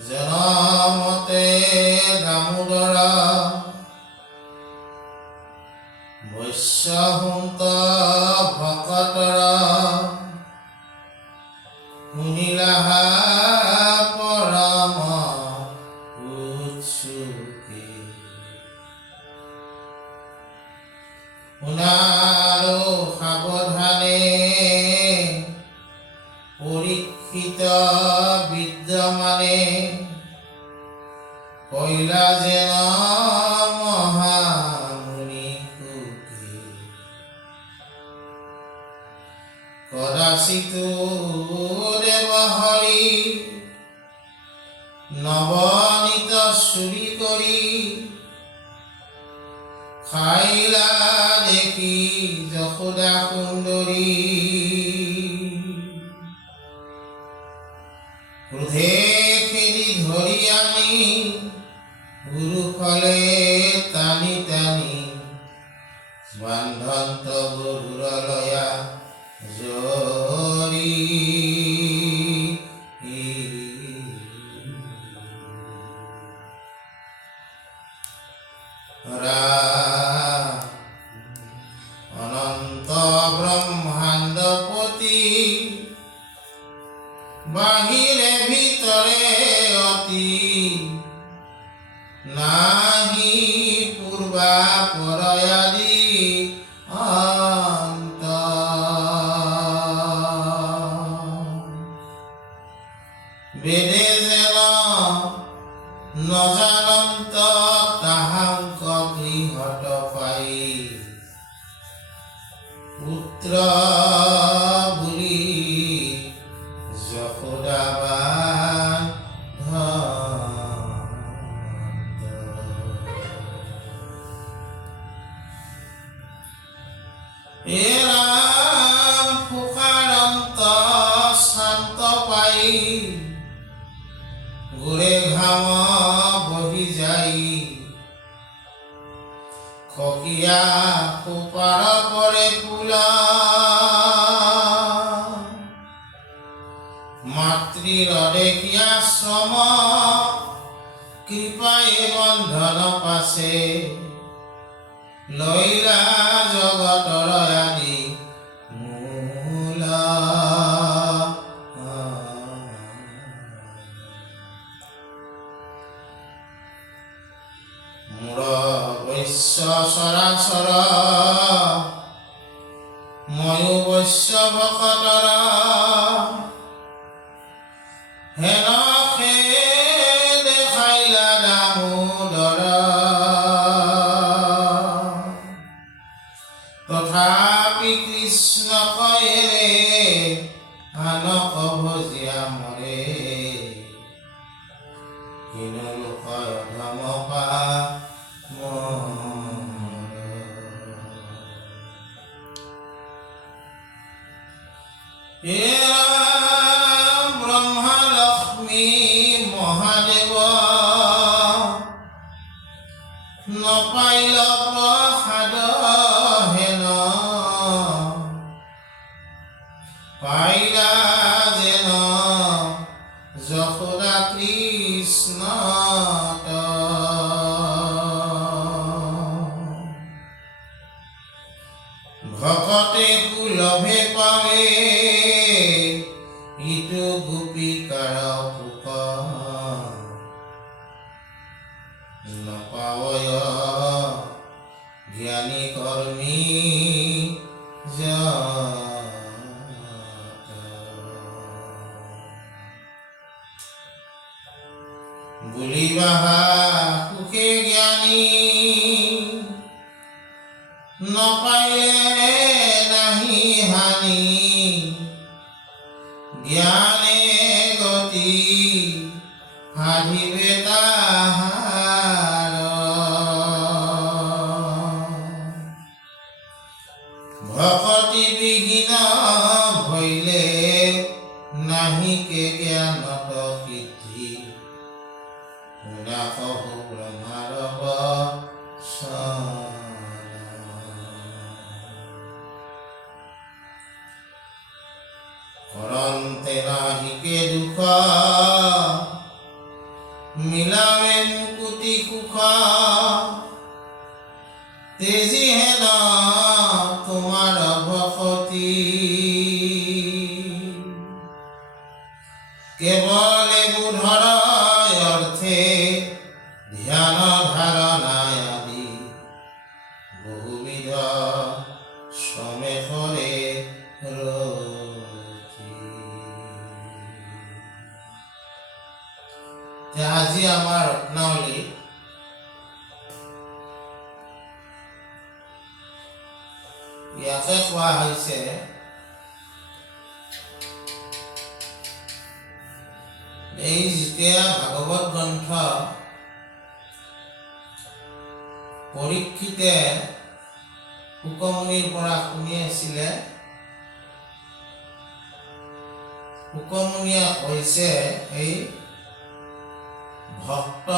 জনমতে দামোদৰা বৈশ্যহন্ত ভকতৰা শুনিলাহা পৰম উৎসুকে শুনাৰো সাৱধানে পৰীক্ষিত বিদ্যমানে কইলা যেন মহামুনি সুখী কদাচিতো দেৱ হৰি নৱনীত চুৰি কৰি খাইলা দেখি যশোদা সুন্দৰী ক্ৰোধে খেদি ধৰি আনি গুৰুফলে টানি টানি বান্ধন্ত গৰুৰলয়া জৰি অনন্ত ব্ৰহ্মাণ্ডপতি বাহিৰে ভিতৰে অতি নাহি পূৰ্বা পৰয়াদি অন্ত বেদে যেন নজানন্ত তাহাংক গৃহত পাই বুলি যশোদাবান এৰাম ফুকাৰন্ত শান্ত পাই গোৰে ঘাম বহি যাই খকিয়া সোপাৰ পৰে ফুলা মাতৃৰ দেখিয়া শ্ৰম কৃপাই বন্ধন পাছে লৈলা জগতৰ আদি মূলা মূঢ় বৈশ্য চৰাচৰ ময়ো বৈশ্য ভকতৰ হেন সে দেখাইলা দামোদৰ তথাপি কৃষ্ণ কয়ে আনক ভজিয়া মৰে কিনো লোকৰ ধম পা ব্ৰহ্মা লক্ষ্মী মহাদেৱ নপাইল প্ৰসাদ হেন পাইলা যেন যশোদা কৃষ্ণ ভকতে কুলভে পাৱে ইটো গোপিকাৰ পোক নপাৱয় জ্ঞানী কৰ্মী বুলিবাহা সুখে জ্ঞানী নপাইলে নাহি হানি জ্ঞানে গতি সাধিবে তাহাৰ ভকতি বিহীন ভৈলে নাহিকে জ্ঞানত সিদ্ধি শুনা কহু ব্ৰহ্মাৰ কৰন্তে নাহিকে দুখ মিলাৱে মুকুতি সুখ তেজি হেন তোমাৰ ভকতি কেৱলে বুধৰ অৰ্থে ধ্যান ধাৰণাই আদি বহুবিধ সমেশৰে আজি আমাৰ ৰত্নাৱলী ইয়াতে কোৱা হৈছে এই যেতিয়া ভাগৱত গ্ৰন্থ পৰীক্ষিতে শুকমুনিৰ পৰা শুনি আছিলে শুকমুনিয়ে কৈছে এই ভক্ত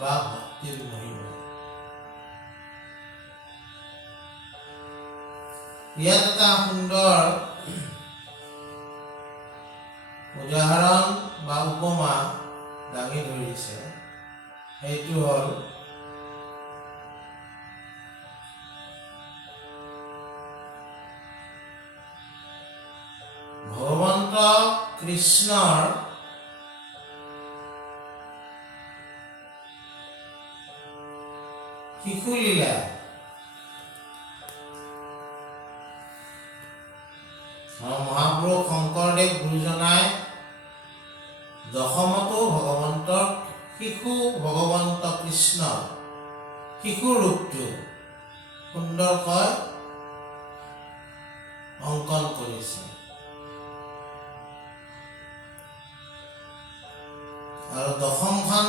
বা ভক্তিৰ মহিমা ইয়াত এটা সুন্দৰ উদাহৰণ বা উপমা দাঙি ধৰিছে সেইটো হ'ল ভগৱন্ত কৃষ্ণৰ শিশুলীলা মহাপুৰুষ শংকৰদেৱ গুৰুজনাই দশমতো ভগৱন্তৰ শিশু ভগৱন্ত কৃষ্ণ শিশু ৰূপটো সুন্দৰকৈ অংকন কৰিছে। আৰু দশমখন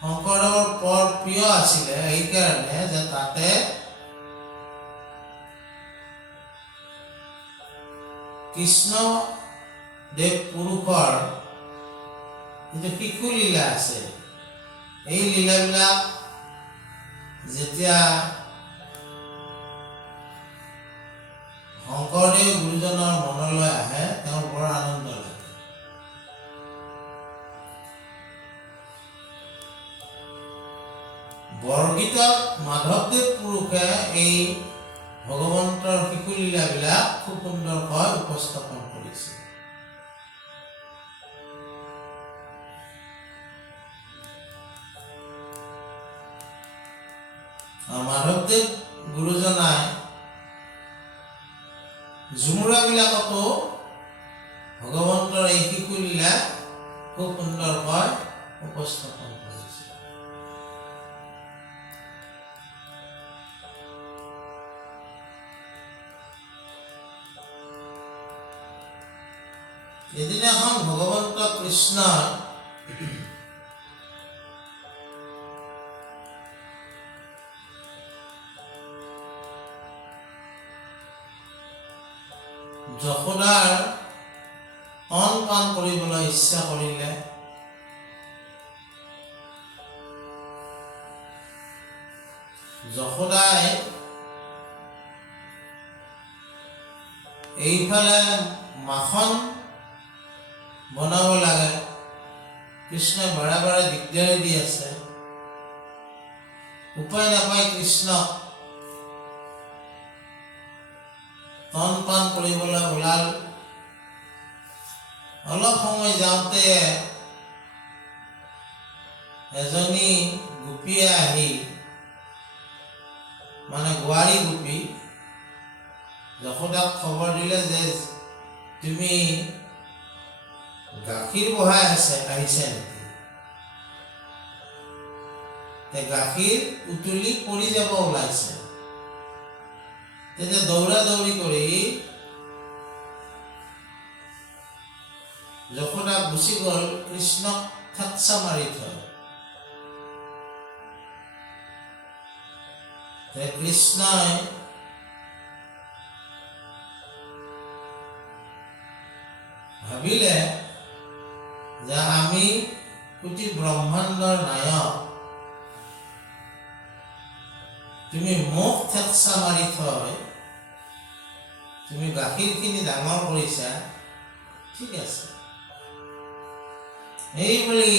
শংকৰদেৱৰ বৰ প্ৰিয় আছিলে এইকাৰণে যে তাতে কৃষ্ণদেৱ পুৰুষৰ যিটো শিশু লীলা আছে, এই লীলাবিলাক যেতিয়া শংকৰদেৱ গুৰুজনৰ মনলৈ আহে তেওঁৰ বৰ আনন্দ লাগে। বৰগীতত মাধৱদেৱ পুৰুষে এই ভগৱন্তৰ শিশু লীলাবিলাক খুব সুন্দৰকৈ উপস্থাপন কৰিছে। মাধৱদেৱ গুৰুজনাই ঝুমুৰাবিলাকতো ভগৱন্তৰ এই শিশু লীলা খুব সুন্দৰকৈ উপস্থাপন কৰিছে। এদিনাখন ভগৱন্ত কৃষ্ণ যশোদাৰ অন পান কৰিবলৈ ইচ্ছা কৰিলে। যশোদাই এইফালে মাখন বনাব লাগে, কৃষ্ণই বাৰে বাৰে দিগদাৰি দি আছে। উপায় নাপায় কৃষ্ণক তন পান কৰিবলৈ ওলাল। অলপ সময় যাওঁতে এজনী গোপীয়ে আহি, মানে গোৱাৰী গোপী, যশোদাক খবৰ দিলে যে তুমি গাখীৰ বহাই আহিছে নেকি? গাখীৰ উতলি পৰি যাব ওলাইছে। তেতিয়া দৌৰা দৌৰি কৰি যশোদা গুচি গ'ল কৃষ্ণক ঠেকচা মাৰি থয়। কৃষ্ণই ভাবিলে যে আমি কোটি ব্ৰহ্মাণ্ডৰ নায়ক, তুমি মোক ঠেকচা মাৰি থয় তুমি গাখীৰখিনি ডাঙৰ কৰিছা, ঠিক আছে। এইবুলি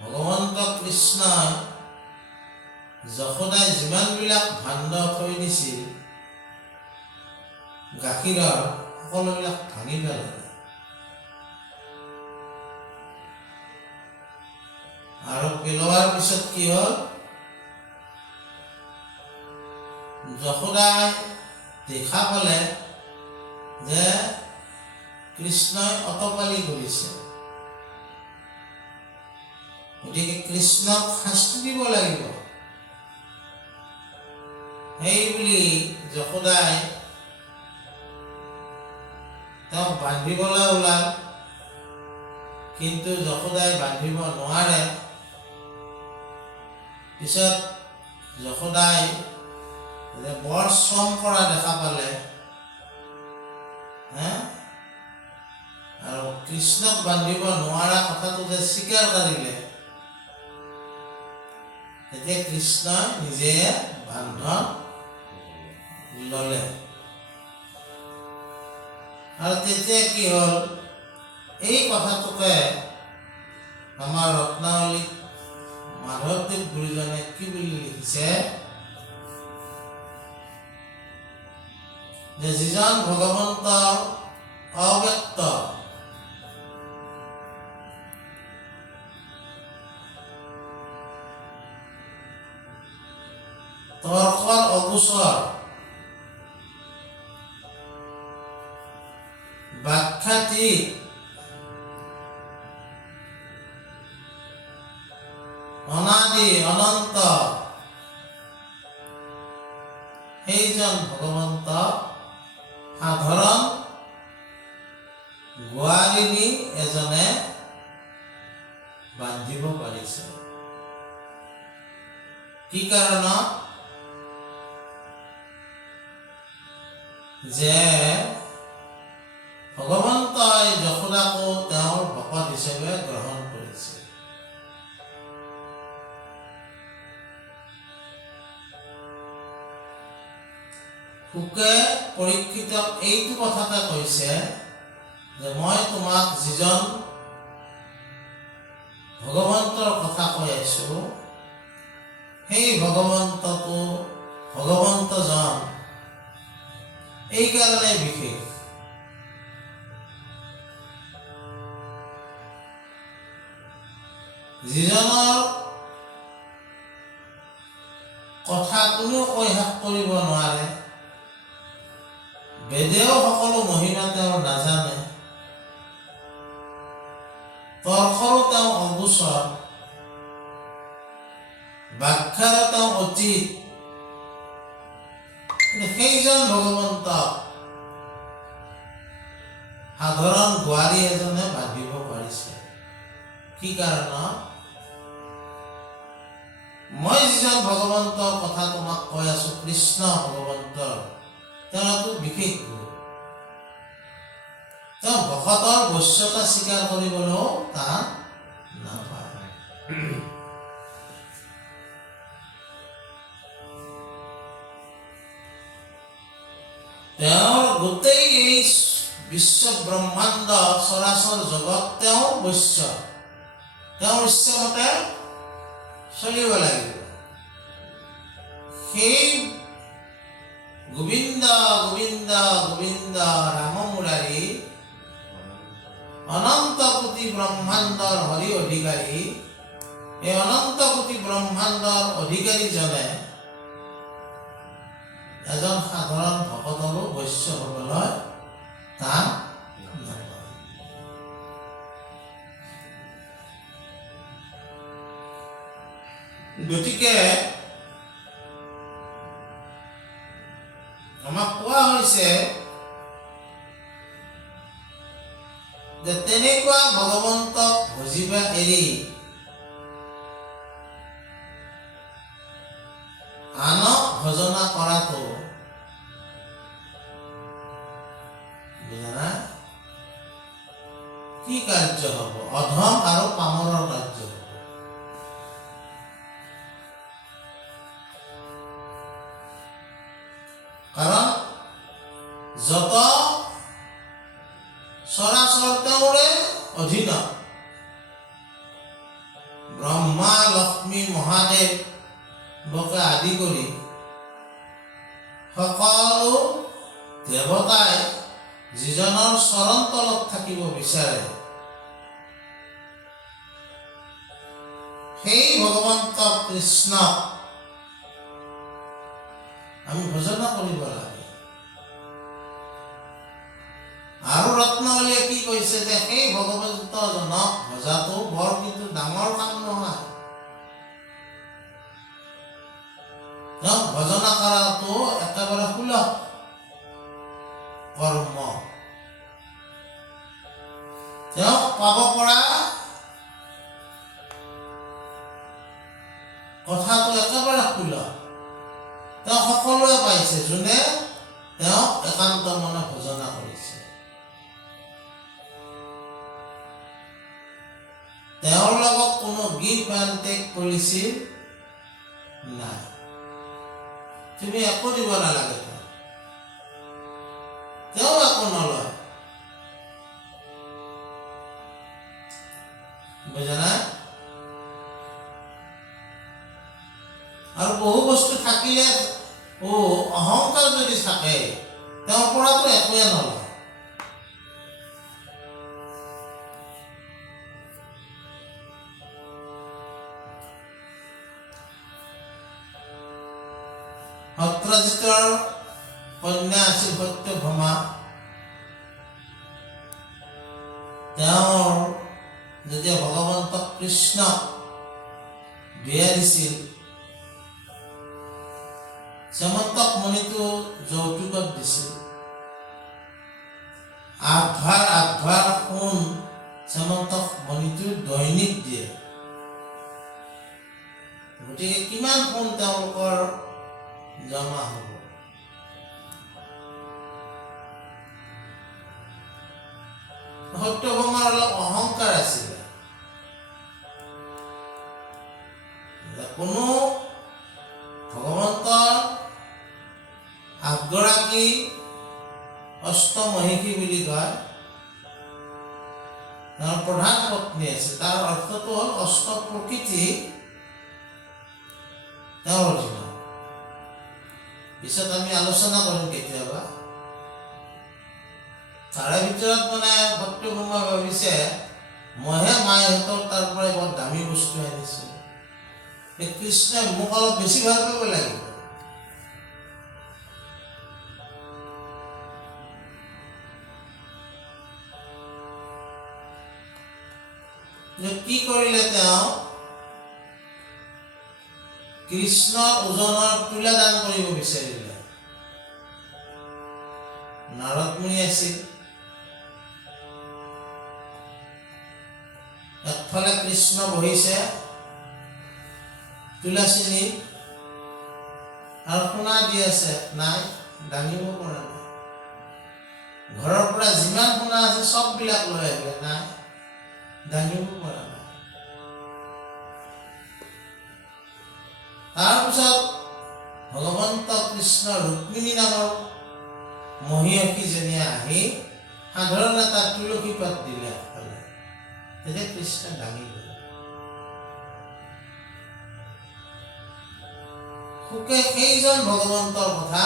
ভগৱন্ত কৃষ্ণই যশোদাই যিমানবিলাক ভাণ্ড থৈ দিছিল গাখীৰৰ, সকলোবিলাক ভাঙি পেলালে। আৰু পেলোৱাৰ পিছত কি হ'ল, যশোদাই দেখা পালে যে কৃষ্ণই অতপালি কৰিছে, গতিকে কৃষ্ণক শাস্তি দিব লাগিব। সেইবুলি যশোদাই তেওঁক বান্ধিবলৈ ওলাল, কিন্তু যশোদাই বান্ধিব নোৱাৰে। পিছত যশোদাই বৰ শ্ৰম কৰা দেখা পালে, আৰু কৃষ্ণক বান্ধিব নোৱাৰা কথাটো যে স্বীকাৰ কৰিলে, তেতিয়া কৃষ্ণই নিজে বান্ধন ললে। আৰু তেতিয়া কি হ'ল, এই কথাটোকে আমাৰ ৰত্নাৱলীত মাধৱদেৱ গুৰুজনে কি বুলি লিখিছে, যে যিজন ভগৱন্ত অব্যক্ত, তৰ্কৰ অগোচৰ, ব্যাখ্যাতীত, অনাদি অনন্ত, ভগৱন্ত সাধাৰণ গোৱালিনী এজনে বান্ধিব পাৰিছে। কি কাৰণত? যে ভগৱন্তই যশোদাকো তেওঁৰ ভকত হিচাপে গ্ৰহণ কৰিছে। শুকে পৰীক্ষিতক এইটো কথাতে কৈছে যে মই তোমাক যিজন ভগৱন্তৰ কথা কৈ আছো, সেই ভগৱন্তজন এইকাৰণে বিশেষ। যিজনৰ কথা কোনেও কৈ শেষ কৰিব নোৱাৰে, বেদেও সকলো মহিমা তেওঁ নাজানে, তৰ্কৰো তেওঁ অগোচৰ, ব্যাখ্যাৰো তেওঁ অতীত, সেইজন ভগৱন্তক সাধাৰণ গোৱাৰী এজনে বান্ধিব পাৰিছে। কি কাৰণত? মই যিজন ভগৱন্তৰ কথা তোমাক কৈ আছো, কৃষ্ণ ভগৱন্তৰ, তেওঁতো বিশেষ গুণ। তেওঁ ভকতৰ বৈশ্যতা স্বীকাৰ কৰিবলৈও তাত নাপায়। তেওঁৰ গোটেই এই বিশ্ব ব্ৰহ্মাণ্ড চৰাচৰ জগত তেওঁ বৈশ্য, তেওঁৰ ইচ্ছামতে চলিব লাগিব। সেই গোবিন্দ গোবিন্দ গোবিন্দ ৰাম মুৰাৰী অনন্ত কোটি ব্ৰহ্মাণ্ডৰ হৰি অধিকাৰী, এই অনন্ত কোটি ব্ৰহ্মাণ্ডৰ অধিকাৰীজনে এজন সাধাৰণ ভকতৰো বৈশ্য হবলৈ কাম নকৰে। গতিকে আমাক কোৱা হৈছে যে তেনেকুৱা ভগৱন্তক ভজিবা এৰি আনক ভজনা কৰাটো কি কাৰ্য হব? অধম আৰু পামৰৰ কাৰ্য হব। কাৰণ যত চৰাচৰ তেওঁৰে অধীনত, ব্ৰহ্মা লক্ষ্মী মহাদেৱকে আদি কৰি সকলো দেৱতাই যিজনৰ চৰণ তলত থাকিব বিচাৰে, সেই ভগৱন্ত কৃষ্ণক আমি ভজনা কৰিব লাগে। আৰু ৰত্নাৱলীয়ে কি কৈছে যে সেই ভগৱন্তজনক ভজাটো বৰ কিন্তু ডাঙৰ কাম নহয়। তেওঁক ভজনা কৰাটো একেবাৰে সুলভ কৰ্ম। তেওঁক পাব পৰা কথাটো একেবাৰে সুলভ। তেওঁ সকলোৱে পাইছে যোনে তেওঁক একান্ত মনে ভজনা কৰিছে। তেওঁৰ লগত কোনো গিভ এণ্ড টেক পলিচি নাই। তুমি একো দিব নালাগে, তেওঁ একো নলয়। বুজা নাই? আৰু বহু বস্তু থাকিলে অহংকাৰ যদি থাকে, তেওঁৰ পৰাতো একোৱে নলয়। সত্ৰজিতৰ কন্যা আছিল সত্যভামা। তেওঁৰ যেতিয়া ভগৱন্ত কৃষ্ণক বিয়া দিছিল, শ্যামন্তক মণিটো যৌতুকত দিছিল। আঠভাৰ সোণ শ্যামন্তক মণিটো দৈনিক দিয়ে। গতিকে কিমান সোণ তেওঁলোকৰ জমা হ'ব। সত্যভামাৰ অলপ অহংকাৰ আছিলে। কোনো ভগৱন্তৰ আঠগৰাকী অষ্টমহিষী বুলি কয়, তেওঁৰ প্ৰধান পত্নী আছে। তাৰ অৰ্থটো হ'ল অষ্ট প্ৰকৃতি তেওঁৰ অধীনত। পিছত আমি আলোচনা কৰিম কেতিয়াবা। তাৰে ভিতৰত মানে সত্যভামাই ভাবিছে মইহে মায়েহঁতৰ তাৰ পৰাই বৰ দামী বস্তু আনিছোঁ, কৃষ্ণই মোক অলপ বেছি ভাল পাব লাগিব। কি কৰিলে তেওঁ? কৃষ্ণৰ ওজনৰ তুলা দান কৰিব বিচাৰিলে। নাৰদ মুনি আছিল। একফালে কৃষ্ণ বহিছে তুলাচিনী আৰু সোণা দি আছে, নাই দাঙিব পৰা নাই। ঘৰৰ পৰা যিমান সোণা আছে চববিলাক লৈ আহিলে, নাই দাঙিব পৰা নাই। তাৰপিছত ভগৱন্ত কৃষ্ণ ৰুক্মিণী নামৰ মহিয়সীজনীয়ে আহি সাধাৰণ এটা তুলসী পাত দিলে আগফালে। তেতিয়া কৃষ্ণ দাঙি গ'ল। সুকে সেইজন ভগৱন্তৰ কথা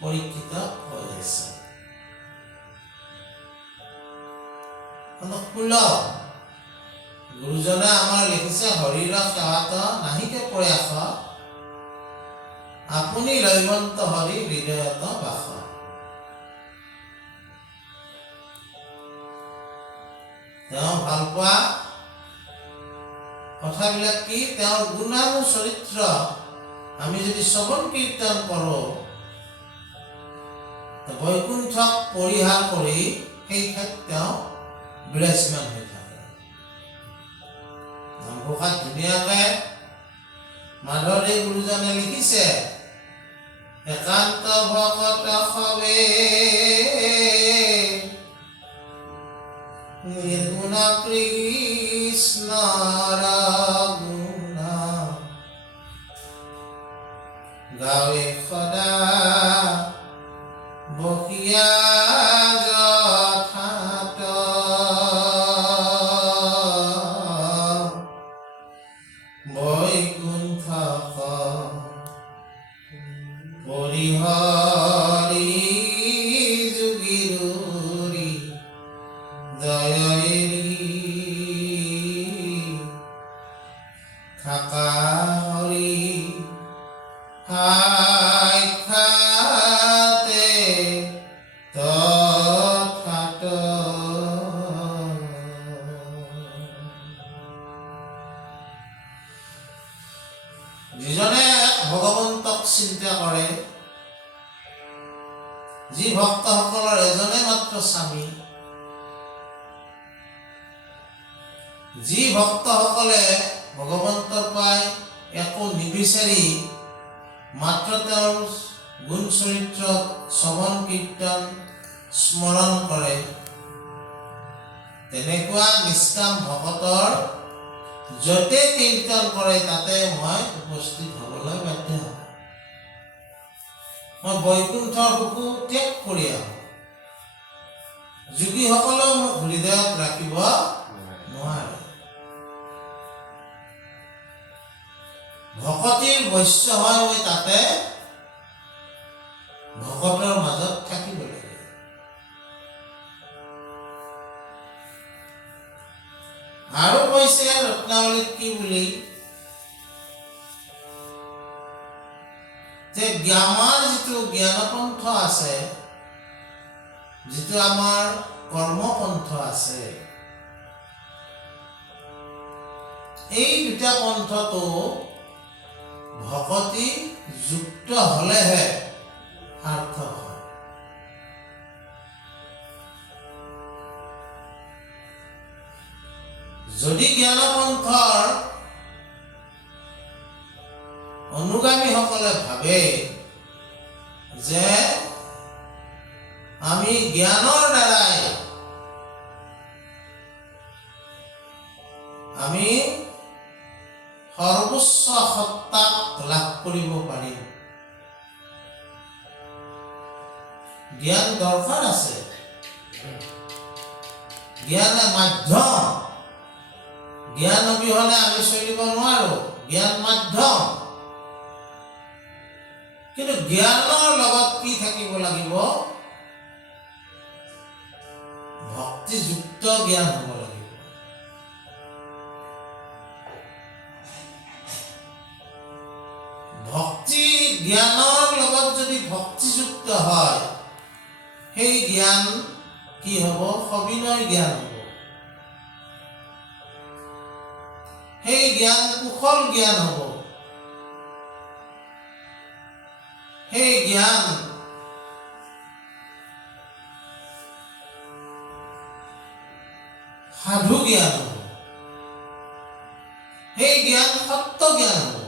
পৰীক্ষিত হৈ আছে। গুৰুজনে আমাৰ লিখিছে, হৰিৰ সেৱাত নাহিকে প্ৰয়াস, আপুনি ৰৈৱন্ত হৰি হৃদয়ত বাস। তেওঁ ভাল পোৱা কথাবিলাক কি? তেওঁৰ গুণানু চৰিত্ৰ আমি যদি শ্ৰৱণ কীৰ্তন কৰোঁ, বৈকুণ্ঠক পৰিহাৰ কৰি সেই ঠাইত তেওঁ বিৰাজমান হৈ থাকে। নামঘোষাত ধুনীয়াকৈ মাধৱদেৱ গুৰুজনে লিখিছে, একান্ত ভকত সবে নিৰ্গুণ কৃষ্ণৰ গুণ গাৱে সদা বকিয়া যথাত বৈকুণ্ঠ পৰিহৰি যোগীৰি দয়ৰি থাকা হৰি সাক্ষাতে তথাত। যিজনে ভগৱন্তক চিন্তা কৰে, যি ভক্তসকলৰ এজনে মাত্ৰ স্বামী, যি ভক্তসকলে ভগৱন্তৰ পৰাই একো নিবিচাৰি মাত্ৰ তেওঁৰ গুণ চৰিত্ৰত শ্ৰৱণ কীৰ্তন স্মৰণ কৰে, তেনেকুৱা নিষ্কাম ভকতৰ য'তে কীৰ্তন কৰে তাতে মই উপস্থিত হ'বলৈ বাধ্য হওঁ। মই বৈকুণ্ঠৰ সুখো ত্যাগ কৰি আহোঁ। যোগীসকলেও মোক হৃদয়ত ৰাখিব নোৱাৰে। ভকতিৰ বৈশ্য হয় মই তাতে ভকতৰ মাজত থাকিব লাগে। আৰু কৈছে ৰত্নাৱলীত কি বুলি, যে আমাৰ যিটো জ্ঞানপন্থ আছে, যিটো আমাৰ কৰ্মপন্থ আছে, এই দুটা পন্থটো ভকতি যুক্ত হলেহে সাৰ্থক হয়। যদি জ্ঞানপন্থৰ অনুগামীসকলে ভাবে যে আমি জ্ঞানৰ দ্বাৰাই আমি সৰ্বোচ্চ সত্তাক লাভ কৰিব পাৰিম, জ্ঞান দৰকাৰ আছে, জ্ঞানে মাধ্যম, জ্ঞান অবিহনে আমি চলিব নোৱাৰো, জ্ঞান মাধ্যম। কিন্তু জ্ঞানৰ লগত কি থাকিব লাগিব? ভক্তিযুক্ত জ্ঞান হ'ব লাগিব। ভক্তি জ্ঞানৰ লগত যদি ভক্তিযুক্ত হয়, সেই জ্ঞান কি হ'ব? সবিনয় জ্ঞান হ'ব। সেই জ্ঞান কুশল জ্ঞান হ'ব। সেই জ্ঞান সাধু জ্ঞান হ'ব। সেই জ্ঞান সত্য জ্ঞান হ'ব।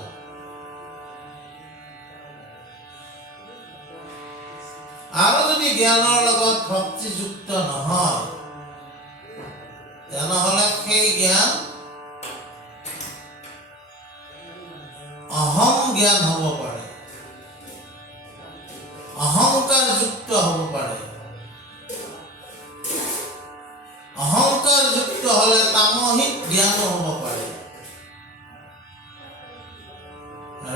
আৰু যদি জ্ঞানৰ লগত ভক্তিযুক্ত নহয়, তেনেহলে সেই জ্ঞান অহং জ্ঞান হ'ব পাৰে, অহংকাৰযুক্ত হ'ব পাৰে। অহংকাৰযুক্ত হলে তামসিক জ্ঞানো হ'ব পাৰে,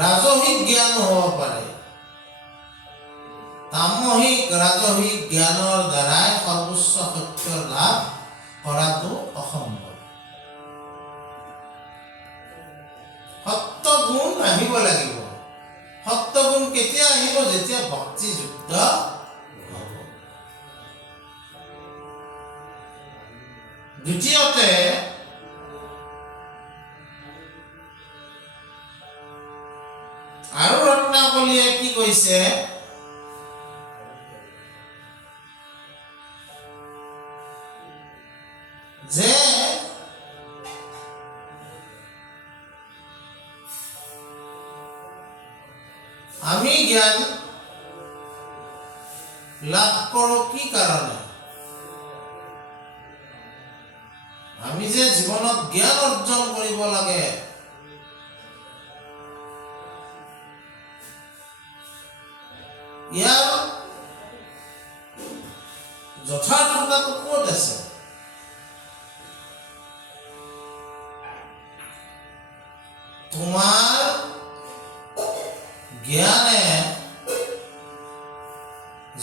ৰাজসিক জ্ঞানো হ'ব পাৰে। তামসিক ৰাজসিক জ্ঞানৰ দ্বাৰাই সৰ্বোচ্চ সত্য লাভ কৰাটো অসম্ভৱ। সত্যগুণ আহিব লাগিব। সত্যগুণ কেতিয়া আহিব? যেতিয়া ভক্তিযুক্ত হ'ব। দ্বিতীয়তে আৰু ৰত্নাৱলীয়ে কি কৈছে? যে আমি জ্ঞান লাভ কৰোঁ কি কাৰণে? আমি যে জীৱনত জ্ঞান অৰ্জন কৰিব লাগে, ইয়াৰ যথাৰ্থতাটো ক'ত আছে? তোমাৰ জ্ঞানে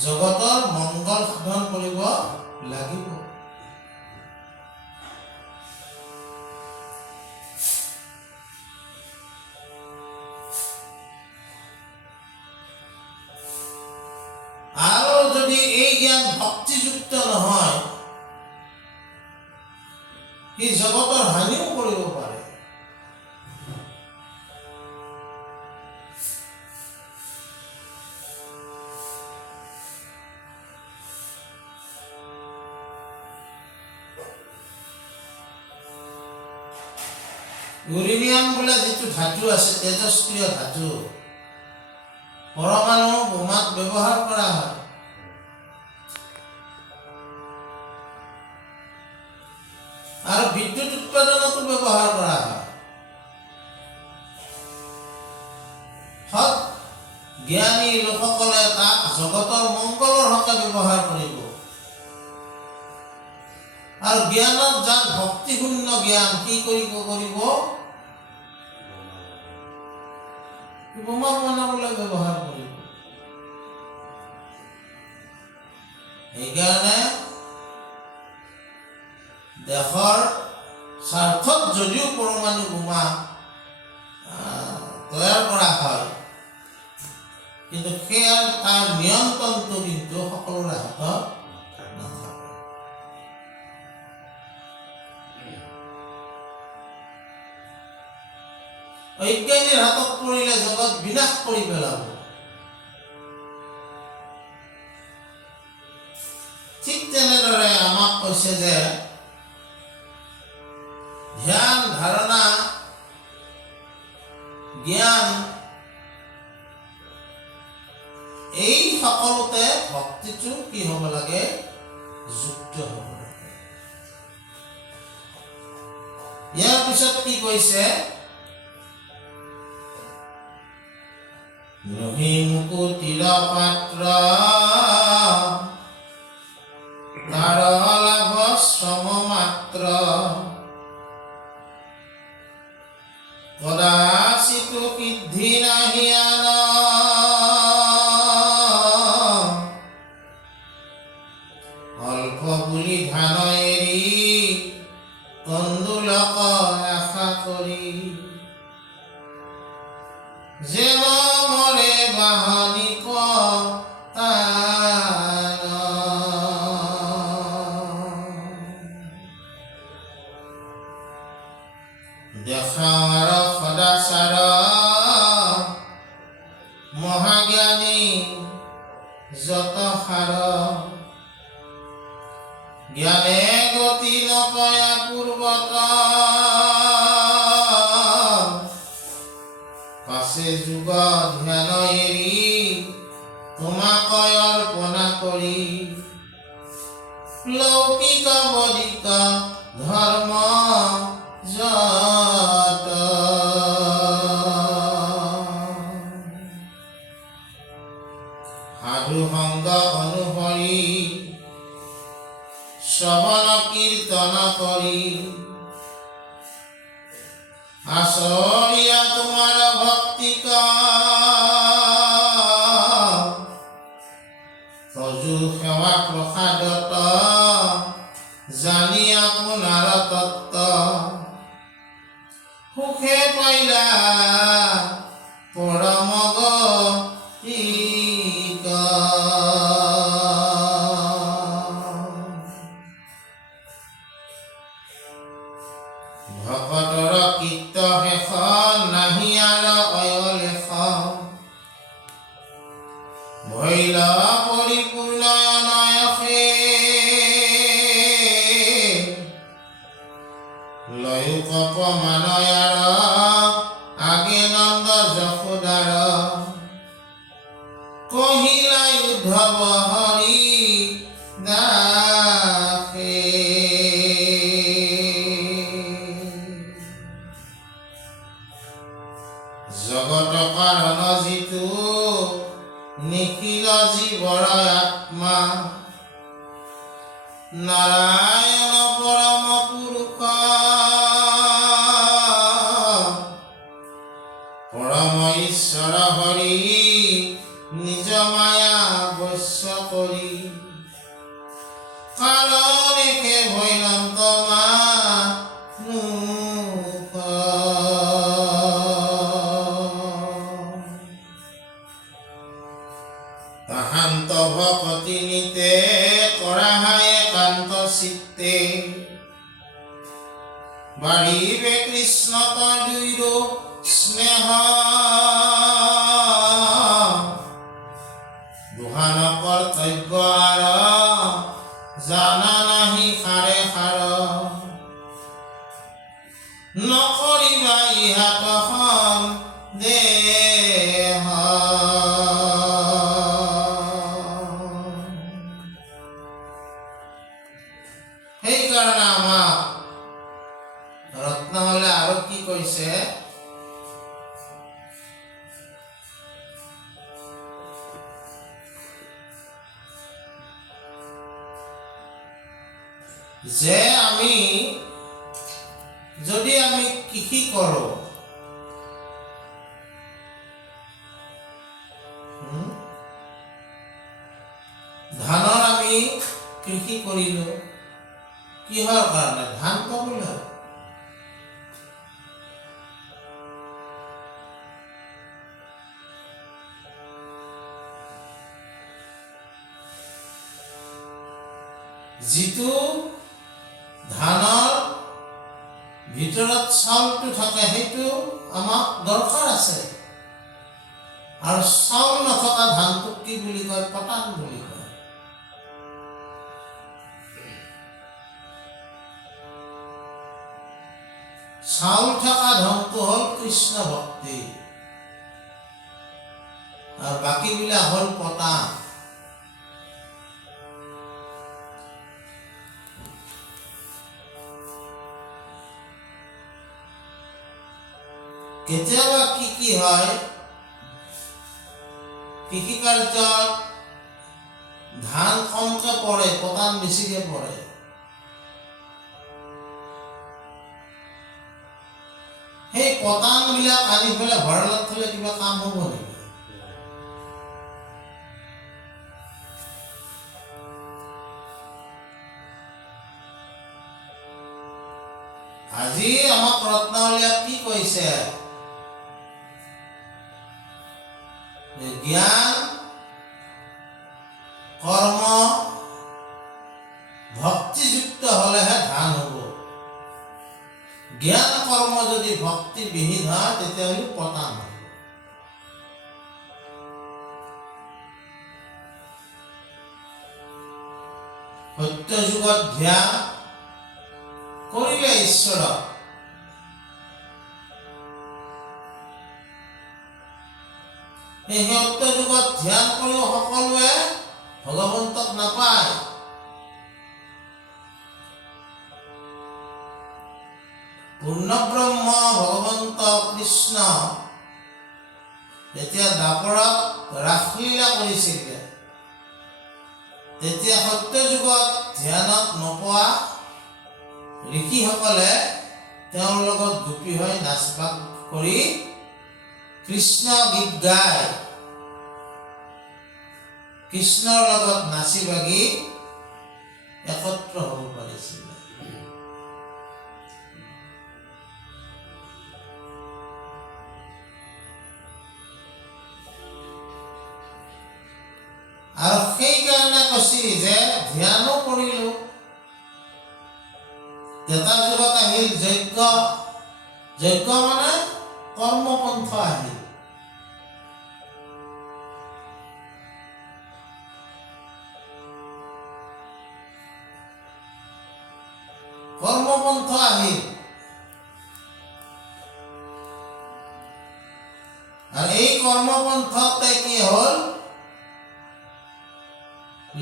জগতৰ মংগল সাধন কৰিব লাগিব। আৰু যদি এই জ্ঞান ভক্তিযুক্ত নহয়, সি জগতৰ হানিও কৰিব পাৰে। ইউৰেনিয়াম বোলা যিটো ধাতু আছে, তেজস্ক্ৰিয় ধাতু, পৰমাণু বোমাত ব্যৱহাৰ কৰা হয়। আৰু বিদ্যুৎ উৎপাদনতো ব্যৱহাৰ কৰা হয়। সৎ জ্ঞানী লোকসকলে তাক জগতৰ মংগলৰ হকে ব্যৱহাৰ কৰিব। আৰু জ্ঞানত যাক ভক্তিশূন্য জ্ঞান কি কৰিব? বোমা বনাবলৈ ব্যৱহাৰ কৰিব। সেইকাৰণে দেশৰ স্বাৰ্থত যদিও পৰমাণু বোমা তৈয়াৰ কৰা হয়, কিন্তু সেয়াৰ তাৰ নিয়ন্ত্ৰণটো কিন্তু সকলোৰে হাতত নাথাকে। অজ্ঞানীৰ হাতত পৰিলে জগত বিনাশ কৰি পেলাব। ঠিক তেনেদৰে আমাক কৈছে যে ধ্যান, ধাৰণা, জ্ঞান এই সকলোতে ভক্তিটো কি হ'ব লাগে? যুক্ত হ'ব লাগে। ইয়াৰ পিছত কি কৈছে? নহি মুকুতিৰ পাত্ৰ তাৰ লাভ শ্ৰম মাত্ৰ কদাচিত সিদ্ধি নাহি আন অল্প বুলি ধান এৰি কন্দুলক আশা কৰি যেন মৰে বাহনি পতান দেখাৰ সদাচাৰ মহাজ্ঞানী যত সাৰ জ্ঞানে গতি নপয়া পূৰ্বত পাছে যুগ ধ্যান এৰি তোমাক অৰ্পণা কৰি লৌকিক বদিক ধৰ্ম যত সাধু সংগ অনুসৰি শ্ৰৱণ কীৰ্তন কৰি আচৰিয়া তোমাৰ ভক্তিক তজু সেৱা প্ৰসাদত জানি আপোনাৰ তত্ত্ব সুখে পাইলা পৰম গতিক ভকতৰ কীৰ্ত শেষ নাহি আৰ অয়লেখ ভৈল পৰিপূৰ্ণ নয়সে লয়ু কপ মানয়াৰ আগে নন্দ যশোদাৰ কহিলাই উদ্ধৱ হৰি দাসে জগত কাৰণ যিটো নিখিল জীৱৰ আত্মা নাৰায়ণ পৰম পুৰুষ পৰম ঈশ্বৰ হৰি নিজ মায়া বশ্য কৰি কাৰণেকে ভৈলন্ত মানুষ তাহান্ত ভকতি নিতে কৰা হয় একান্ত চিত্তে বাঢ়িবে কৃষ্ণ তদুইৰো স্নেহ দুহান কৰ্তব্য আৰ জানা নাহি সাৰে সাৰ নকৰিবা ইহাত সন্দেহ সেইকাৰণে আমাক ৰত্নহলে আৰু কি কৈছে? যে আমি যদি আমি কৃষি কৰোঁ ধানৰ আমি কৃষি কৰিলোঁ কিহৰ কাৰণে? ধান পাবলৈ। যিটো ধানৰ ভিতৰত চাউলটো থাকে, সেইটো আমাক দৰকাৰ আছে। আৰু চাউল নথকা ধানটোক কি বুলি কয়? পতান বুলি কয়। চাউল থকা ধনটো হ'ল কৃষ্ণ ভক্তি, আৰু বাকীবিলাক হ'ল পতান। কেতিয়াবা কি হয়, কৃষি কাৰ্যত ধান কমকে পৰে, পতান বেছিকে পৰে। সেই পতান বিলাক আনি পেলাই ভঁৰালত থলে কিবা কাম হ'ব নেকি? আজি আমাক ৰত্নাৱলীয়ে কি কৈছে? জ্ঞান, কৰ্ম, ভক্তিযুক্ত হলেহে ধান হ'ব। জ্ঞান কৰ্ম যদি ভক্তিবিহীন হয় তেতিয়াহ'লে পতান হ'ব। সত্য যুগত ধ্যান কৰিলে ঈশ্বৰক, এই সত্য যুগত ধ্যান কৰিও সকলোৱে ভগৱন্তক নাপায়। পূৰ্ণব্ৰহ্ম ভগৱন্ত কৃষ্ণ যেতিয়া দাপৰত ৰাসলীলা কৰিছিলে, তেতিয়া সত্য যুগত ধ্যানত নপোৱা ঋষিসকলে তেওঁৰ লগত গোপী হৈ নাচ বাগ কৰি কৃষ্ণ গীত গাই কৃষ্ণৰ লগত নাচি বাগি একত্ৰ হ'ব পাৰিছিল। আৰু সেইকাৰণে কৈছিল যে ধ্যানো কৰিলো, এটা যুগত আহিল যজ্ঞ। যজ্ঞ মানে কৰ্মপন্থ আহিল। কৰ্মপন্থ আহিল, আৰু এই কৰ্মপন্থতে কি হ'ল?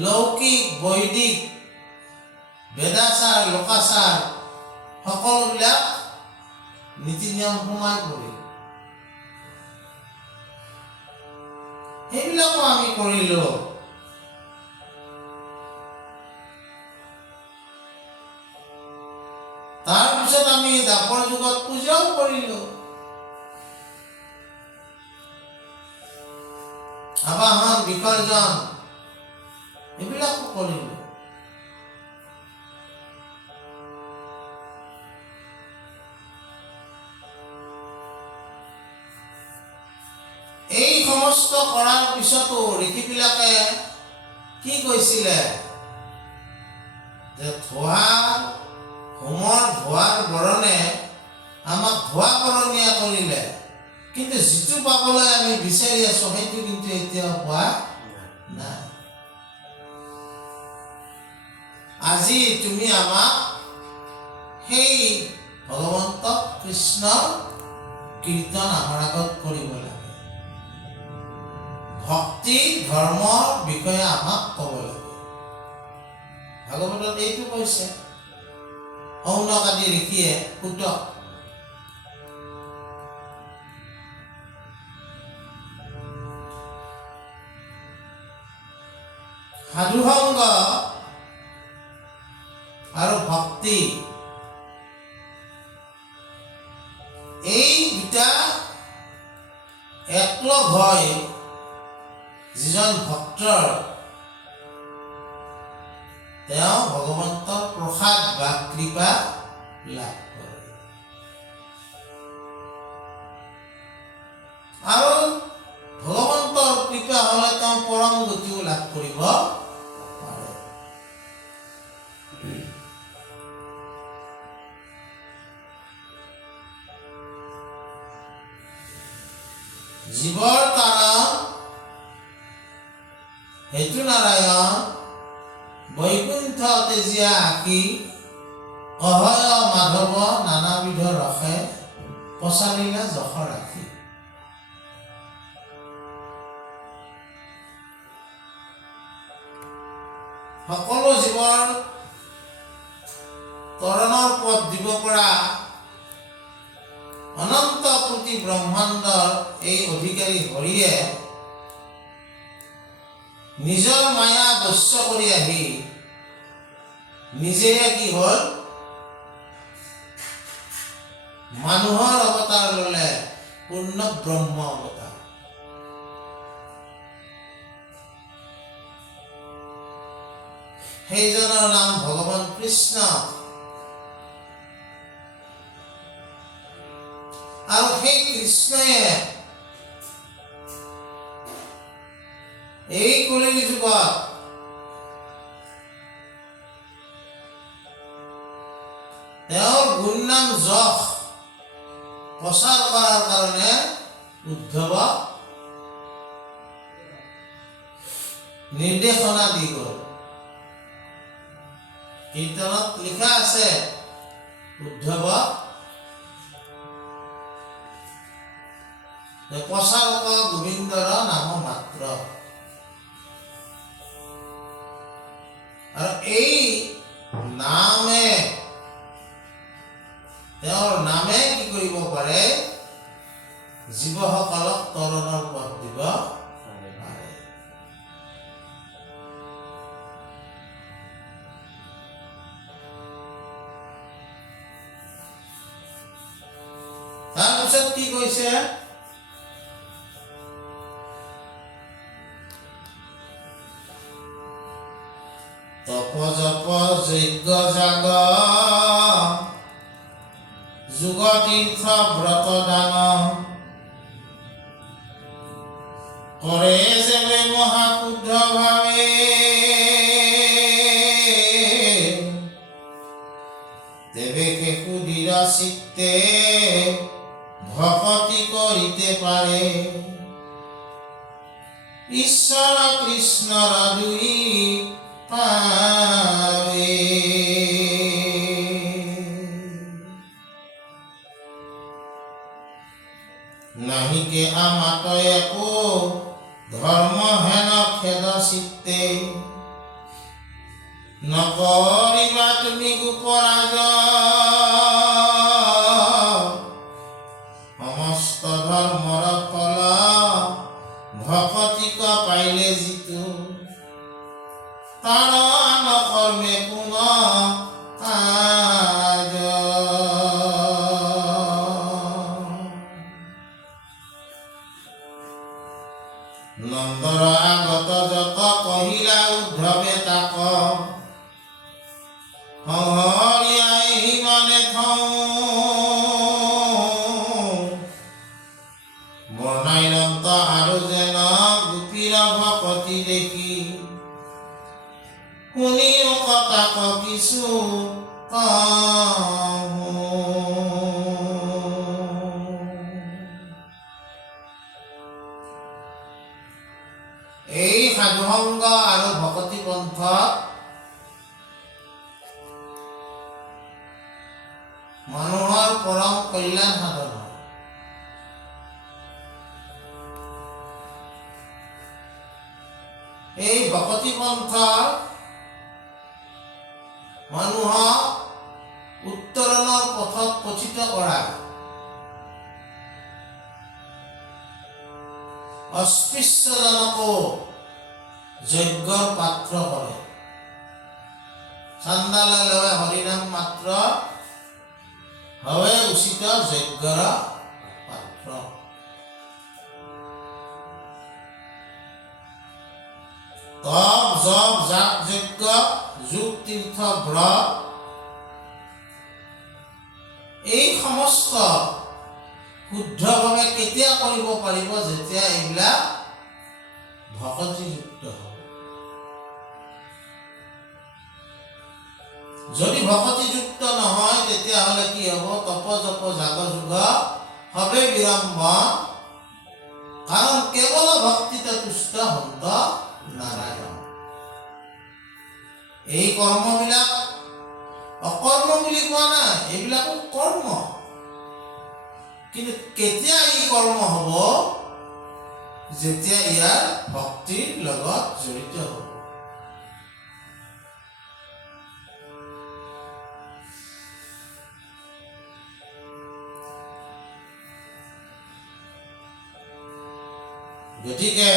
লৌকিক, বৈদিক, বেদাচাৰ, লোকাচাৰ সকলোবিলাক নীতি নিয়ম সোমাই পৰিল। সেইবিলাকো আমি কৰিলো। তাৰপিছত আমি দাপৰ যুগত পূজাও কৰিলো, আবাহন, বিসৰ্জন এইবিলাকো কৰিলো। এই সমস্ত কৰাৰ পিছতো ঋষিবিলাকে কি কৈছিলে? যে হোমৰ ধোঁৱাৰ বৰণে আমাক ধোঁৱা কৰণীয়া কৰিলে, কিন্তু যিটো পাবলৈ আমি বিচাৰি আছো সেইটো কিন্তু এতিয়াও পোৱা নাই। আজি তুমি আমাক সেই ভগৱন্ত কৃষ্ণৰ কীৰ্তন আমাৰ আগত কৰিব লাগে, ভক্তি ধৰ্মৰ বিষয়ে আমাক ক'ব লাগে। ভাগৱতত এইটো কৈছে শৌনক আদি ঋষিয়ে সুতক। সাধুসংগ আৰু ভক্তি এই দুটা একলগ হয় যিজন ভক্তৰ, তেওঁ ভগৱন্তৰ প্ৰসাদ বা কৃপা লাভ কৰে। আৰু ভগৱন্তৰ কৃপা হলে তেওঁ পৰম গতিও লাভ কৰিব পাৰে। জীৱৰ কাৰণ হেতু নাৰায়ণ বৈকুণ্ঠ তেজীয়া আঁকি অহয় মাধৱ নানাবিধ ৰসে পচালিলে যশ ৰাখি। সকলো জীৱৰ তৰণৰ পথ দিব পৰা অনন্ত কোটি ব্ৰহ্মাণ্ডৰ এই অধিকাৰী হৰিয়ে নিজৰ মায়া বশ্য কৰি আহি নিজে কি হ'ল মানুহৰ অৱতাৰ ল'লে, পূৰ্ণ ব্ৰহ্ম অৱতাৰ। সেইজনৰ নাম ভগৱান কৃষ্ণ। আৰু সেই কৃষ্ণয়ে এই কলিৰ যুগত তেওঁৰ গুণ নাম যশ প্ৰচাৰ কৰাৰ কাৰণে উদ্ধৱক নিৰ্দেশনা দি গ'ল। কীৰ্তনত লিখা আছে উদ্ধৱক প্ৰচাৰক গোবিন্দৰ নাম মাত্ৰ। আৰু এই নামে তেওঁৰ নামে কি কৰিব পাৰে জীৱসকলক তৰণৰ পথ দিব পাৰে। তাৰপিছত কি কৈছে তপ জপ যজ্ঞ যাগ যুগ তীৰ্থ ব্ৰত দান কৰে যেবে মহাশুদ্ধ ভাৱে তেবে কেকু দৃঢ় চিত্তে ভকতি কৰিতে পাৰে ঈশ্বৰ কৃষ্ণৰ দুই পাৱে। নাহিকে আমাত একো ধৰ্ম হেন খেদ চিত্তে নকৰিবা তুমি গোপৰাজ সমস্ত ধৰ্মৰ ফল ভকতিক পাইলে যিটো তাৰ নকৰ্মে কোন কাজ। নন্দৰ আগত যত কহিলা উদ্ধৱে তাক হৰিয়াই মানে থওঁ বৰ্ণাইনন্ত আৰু যেন গোপীৰ ভকতি দেখি শুনিও কথাক কিছু এই সাধুসংগ আৰু ভকতি পন্থত মানুহৰ পৰম কল্যাণ সাধন হয়। এই ভকতি পন্থৰ মানুহক উত্তৰণৰ পথত পথিত কৰা অস্পৃশ্যজনকো যজ্ঞৰ পাত্ৰ কৰে। চান্দালে লয় হৰিনাম মাত্ৰ হৱে উচিত যজ্ঞৰ পাত্ৰ। তপ জপ যাগ যজ্ঞ যুগ তীৰ্থ ব্ৰত এই সমস্ত শুদ্ধভাৱে কেতিয়া কৰিব পাৰিব যেতিয়া এইবিলাক ভকতিযুক্ত হ'ব। যদি ভকতিযুক্ত নহয় তেতিয়াহ'লে কি হ'ব তপ জপ যাগ যুগ হবে বিড়ম্বন কাৰণ কেৱল ভক্তিতে তুষ্ট হন্ত নাৰায়ণ। এই কৰ্মবিলাক অকৰ্ম বুলি কোৱা নাই, এইবিলাকো কৰ্ম। কিন্তু কেতিয়া ই কৰ্ম হ'ব? যেতিয়া ইয়াৰ ভক্তিৰ লগত জড়িত হ'ব। গতিকে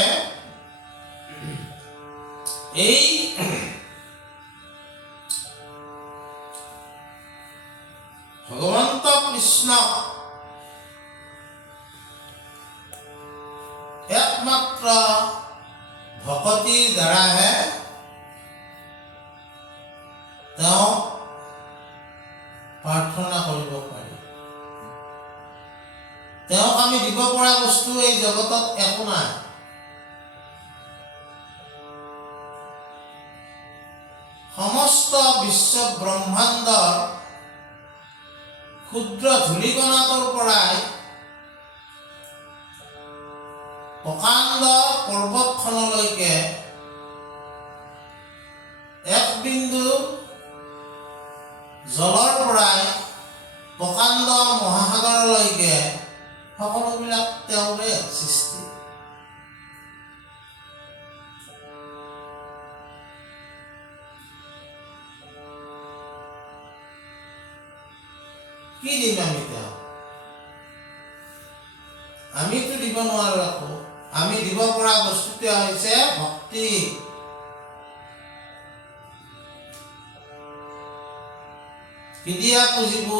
এই ভগৱন্ত কৃষ্ণ একমাত্ৰ ভকতিৰ দ্বাৰাহে তেওঁ প্ৰাৰ্থনা কৰিব পাৰি। তেওঁক আমি দিব পৰা বস্তু এই জগতত একো নাই। সমস্ত বিশ্ব ব্ৰহ্মাণ্ডৰ ক্ষুদ্ৰ ধূলিকণাটোৰ পৰাই প্ৰকাণ্ড পৰ্বতখনলৈকে এক বিন্দু জলৰ পৰাই প্ৰকাণ্ড মহাসাগৰলৈকে সকলোবিলাক তেওঁৰে সৃষ্টি। কি দিম আমি তেওঁ? আমিতো দিব নোৱাৰো একো। আমি দিব পৰা বস্তুটো হৈছে ভক্তি। কেতিয়া পুজিব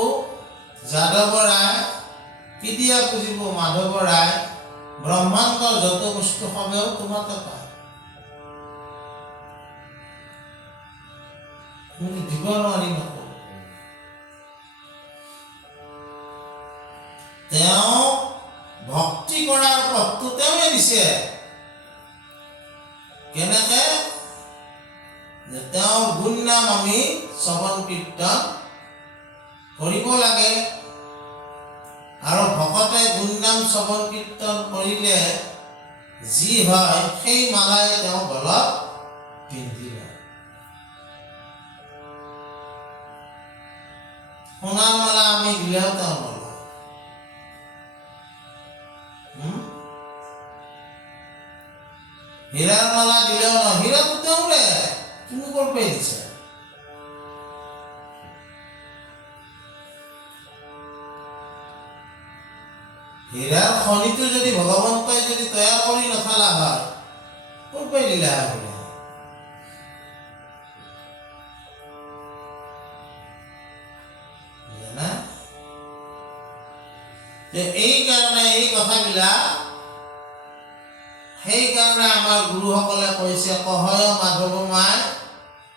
যাদৱ ৰায়, কেতিয়া পুজিব মাধৱ ৰায়, ব্ৰহ্মাণ্ডৰ যত বস্তু সবেও তোমাতে পায়। তুমি দিব নোৱাৰিম আকৌ। তেওঁ ভক্তি কৰাৰ পথটো তেওঁৱে দিছে। কেনেকে? যে তেওঁৰ গুণ নাম আমি শ্ৰৱণ কীৰ্তন কৰিব লাগে। আৰু ভকতে গুণ নাম শ্ৰৱণ কীৰ্তন কৰিলে যি হয় সেই মালাই তেওঁ গলত পিন্ধি লয়। সোণাৰ মালা আমি দিলেও তেওঁ নলয়। হীৰাৰ মালা দিলেও ন, হীৰাটো তেওঁৰে, তুমি ক'ৰ পৰা দিছা? হীৰাৰ খনিটো যদি ভগৱন্তই যদি তৈয়াৰ কৰি নথলা হয়, ক'ৰ পৰা দিলা হীৰা? এই কাৰণে এই কথাবিলাক, সেইকাৰণে আমাৰ গুৰুসকলে কৈছে, কহয় মাধৱ মায়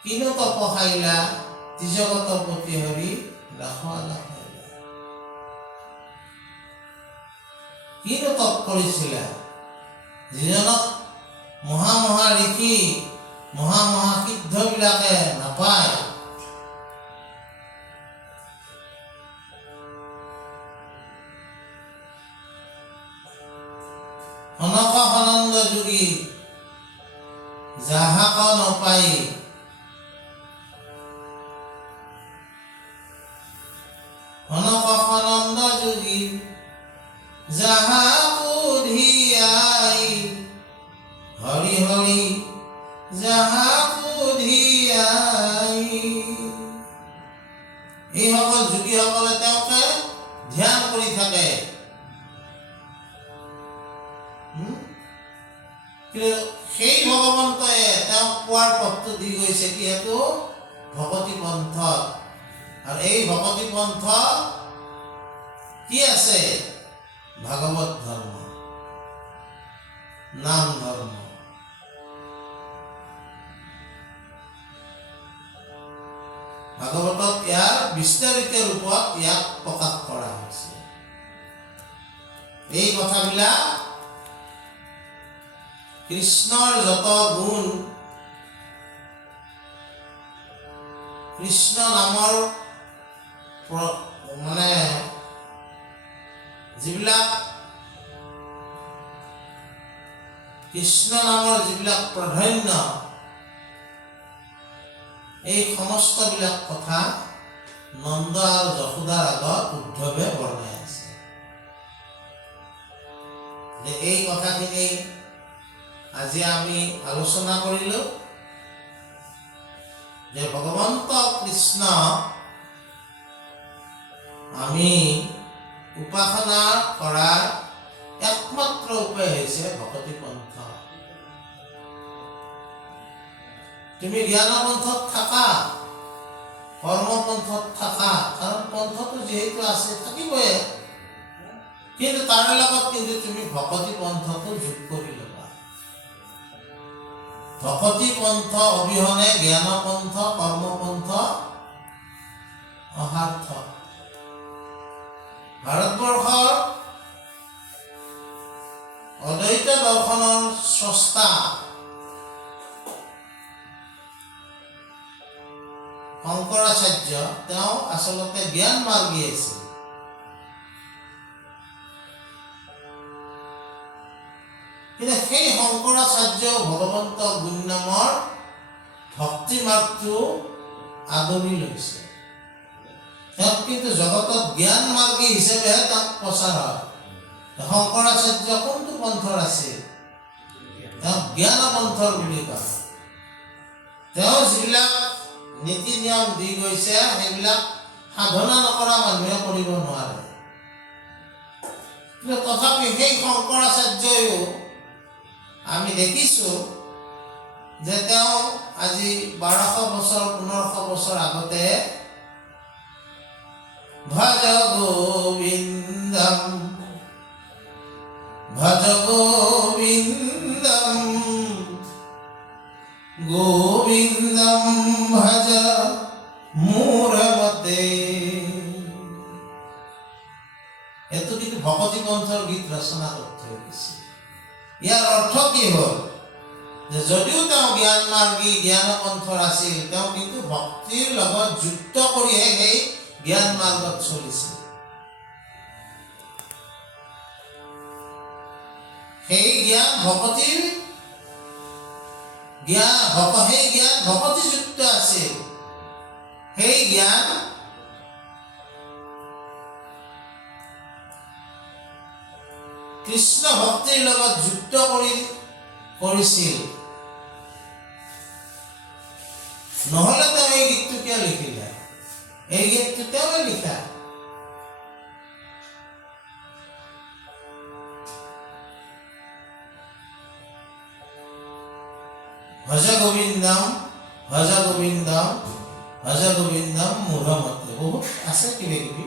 কিনো তপসাইলা, ত্ৰিজগত পতি হৰি ৰাখোৱালা। কিনো তপ কৰিছিলে? যিজনক মহা ঋষি মহা সিদ্ধবিলাকে নাপায়। সনক সনন্দ যোগী যাহাক নপাই, সনক সনন্দ যোগী যাহাকো ধিয়াই, হৰি হৰি যাহাকো ধিয়াই। এইসকল যোগীসকলে তেওঁকে ধ্যান কৰি থাকে। সেই ভগৱন্তই তেওঁক পোৱাৰ পথটো দি গৈছে যিহেতু ভকতি পন্থত। আৰু এই ভকতি পন্থত কি আছে? ভাগৱত ধৰ্ম, নাম ধৰ্ম। ভাগৱতত ইয়াৰ বিস্তাৰিত ৰূপত ইয়াক প্ৰকাশ কৰা হৈছে। এই কথাবিলাক কৃষ্ণৰ যত গুণ, কৃষ্ণ নামৰ মানে যিবিলাক কৃষ্ণ নামৰ যিবিলাক প্ৰাধান্য এই সমস্তবিলাক কথা নন্দ আৰু যশোদাৰ আগত উদ্ধৱে বৰ্ণাই আছে যে এই কথাখিনি আজি আমি আলোচনা কৰিলো যে ভগৱন্ত কৃষ্ণ আমি উপাসনা কৰাৰ একমাত্ৰ উপায় হৈছে ভকতি পন্থ তুমি জ্ঞান পন্থত থাকা কৰ্ম পন্থত থাকা কাৰণ পন্থটো যেহেতু আছে থাকিবই কিন্তু তাৰ লগত কিন্তু তুমি ভকতি পন্থটো যোগ কৰি ল'বা ভকতি পন্থ অবিহনে জ্ঞান পন্থ কৰ্ম পন্থ অসাৰ্থক ভাৰতবৰ্ষৰ অদ্বৈত দৰ্শনৰ স্ৰষ্টা শংকৰাচাৰ্য তেওঁ আচলতে জ্ঞান মাৰ্গী আছিল কিন্তু সেই শংকৰাচাৰ্য ভগৱন্ত গুণ নামৰ ভক্তি মাৰ্গটো আদৰি লৈছে তেওঁক কিন্তু জগতত জ্ঞান মাৰ্গী হিচাপেহে তেওঁক প্ৰচাৰ হয় শংকৰাচাৰ্য কোনটো পন্থৰ আছিল তেওঁক জ্ঞান পন্থৰ বুলি কয় তেওঁ যিবিলাক নীতি নিয়ম দি গৈছে সেইবিলাক সাধনা নকৰা মানুহে কৰিব নোৱাৰে কিন্তু তথাপি সেই শংকৰাচাৰ্যও আমি দেখিছো যে তেওঁ আজি 1200 বছৰ 1500 বছৰ আগতে ভজ গোবিন্দম গোবিন্দম ভজ মূঢ়মতে এটো কিন্তু ভকতি পন্থৰ গীত ৰচনা কৰি গৈছে ইয়াৰ অৰ্থ কি হ'ল যে যদিও তেওঁ জ্ঞান মাৰ্গী জ্ঞান পন্থৰ আছিল তেওঁ কিন্তু ভক্তিৰ লগত যুক্ত কৰিহে সেই জ্ঞান মাৰ্গত চলিছিল সেই জ্ঞান ভকতিৰ সেই জ্ঞান ভকতিযুক্ত আছিল সেই জ্ঞান কৃষ্ণ ভক্তিৰ লগত যুক্ত কৰিছিল নহলে তেওঁ এই গীতটো কিয় লিখিলে এই গীতটো তেওঁ লিখা ভজ গোবিন্দম ভজ গোবিন্দম ভজ গোবিন্দম মূঢ়মতে বহুত আছে কিবা কিবি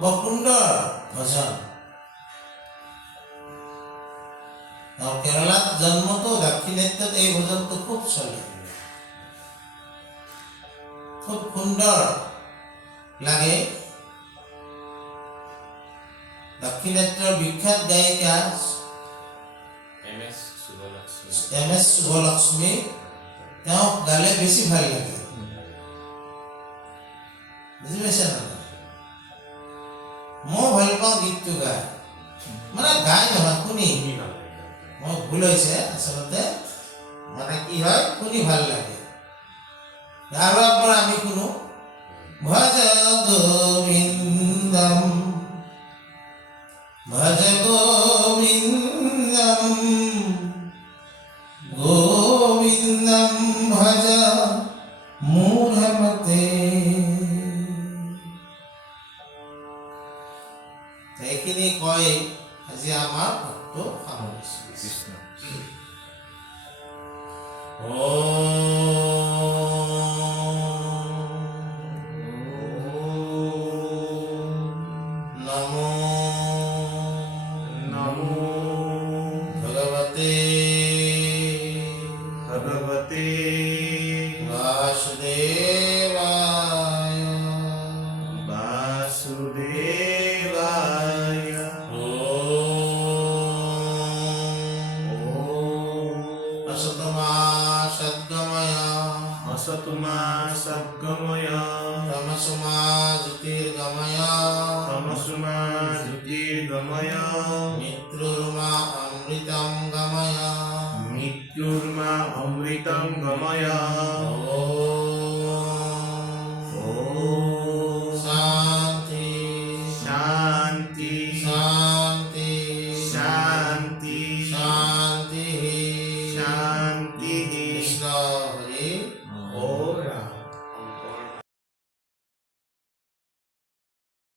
বৰ সুন্দৰ ভজন কেৰালাত জন্মতো দাক্ষিণাত্যত এই ভজনটো খুব চলে খুব সুন্দৰ লাগে দাক্ষিণাত্যৰ বিখ্যাত গায়িকা MS শুভলক্ষ্মী তেওঁক গালে বেছি ভাল লাগে বুজি পাইছে না মই ভাল পাওঁ গীতটো গাই মানে গাই নহয় শুনি মই ভুল হৈছে আচলতে মানে কি হয় শুনি ভাল লাগে আৰু একবাৰ আমি শুনো ভজ গোবিন্দম ভজ গোবিন্দম গোবিন্দম ভজ মূঢ়মতে এইখিনি কয় আজি আমাৰ ভক্ত সামৰিছো কৃষ্ণ Tamasuma Jyotirgamaya মৃত্যুর্মৃত্যুর্গময় মৃত্যুর্মা অমৃতম গময় মৃত্যুর্মা অমৃতং গময় ওম শান্তি শান্তি শান্তি শান্তি শান্তি শান্তি কৃষ্ণ